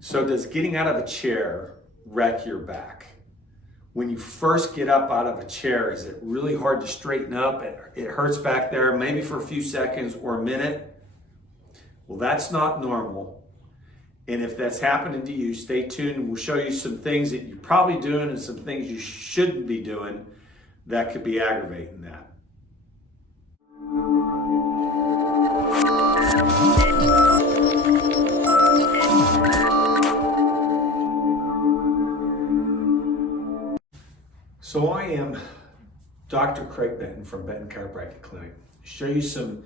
So does getting out of a chair wreck your back? When you first get up out of a chair, is it really hard to straighten up? It hurts back there, maybe for a few seconds or a minute. Well, that's not normal. And if that's happening to you, stay tuned. We'll show you some things that you're probably doing and some things you shouldn't be doing that could be aggravating that. So I am Dr. Craig Benton from Benton Chiropractic Clinic. Show you some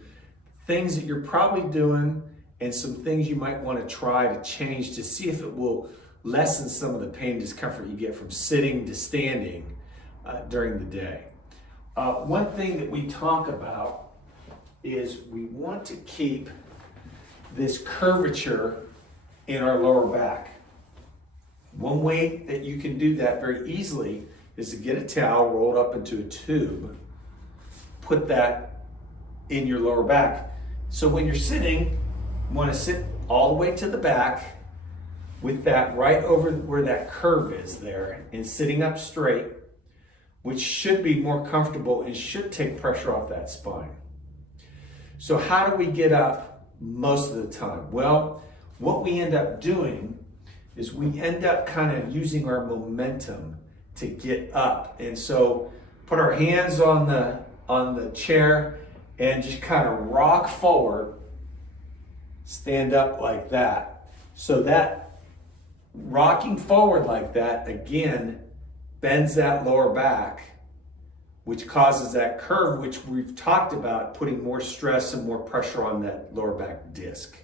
things that you're probably doing and some things you might want to try to change to see if it will lessen some of the pain and discomfort you get from sitting to standing during the day. One thing that we talk about is we want to keep this curvature in our lower back. One way that you can do that very easily is to get a towel rolled up into a tube, put that in your lower back. So when you're sitting, you want to sit all the way to the back with that right over where that curve is there and sitting up straight, which should be more comfortable and should take pressure off that spine. So how do we get up most of the time? Well, what we end up doing is we end up kind of using our momentum to get up. And so put our hands on the chair and just kind of rock forward, stand up like that. So that rocking forward like that, again, bends that lower back, which causes that curve, which we've talked about, putting more stress and more pressure on that lower back disc.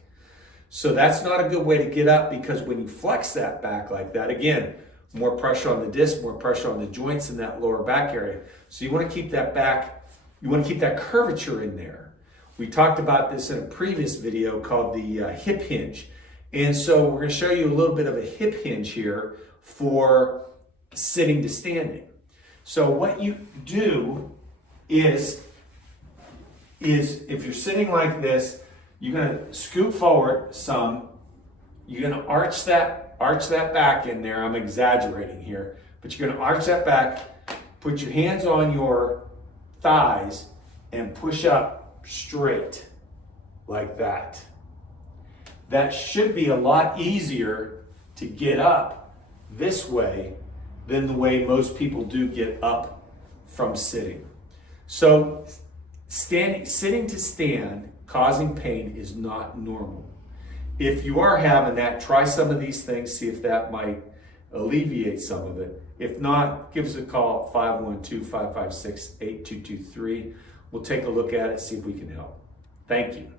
So that's not a good way to get up, because when you flex that back like that, again, more pressure on the disc, more pressure on the joints in that lower back area. So you want to keep that back, you want to keep that curvature in there. We talked about this in a previous video called the hip hinge. And so we're going to show you a little bit of a hip hinge here for sitting to standing. So what you do is if you're sitting like this, you're going to scoot forward some. You're going to arch that back in there. I'm exaggerating here, but you're going to arch that back, put your hands on your thighs, and push up straight like that. That should be a lot easier to get up this way than the way most people do get up from sitting. So sitting to stand causing pain is not normal. If you are having that, try some of these things, see if that might alleviate some of it. If not, give us a call at 512-556-8223. We'll take a look at it, see if we can help. Thank you.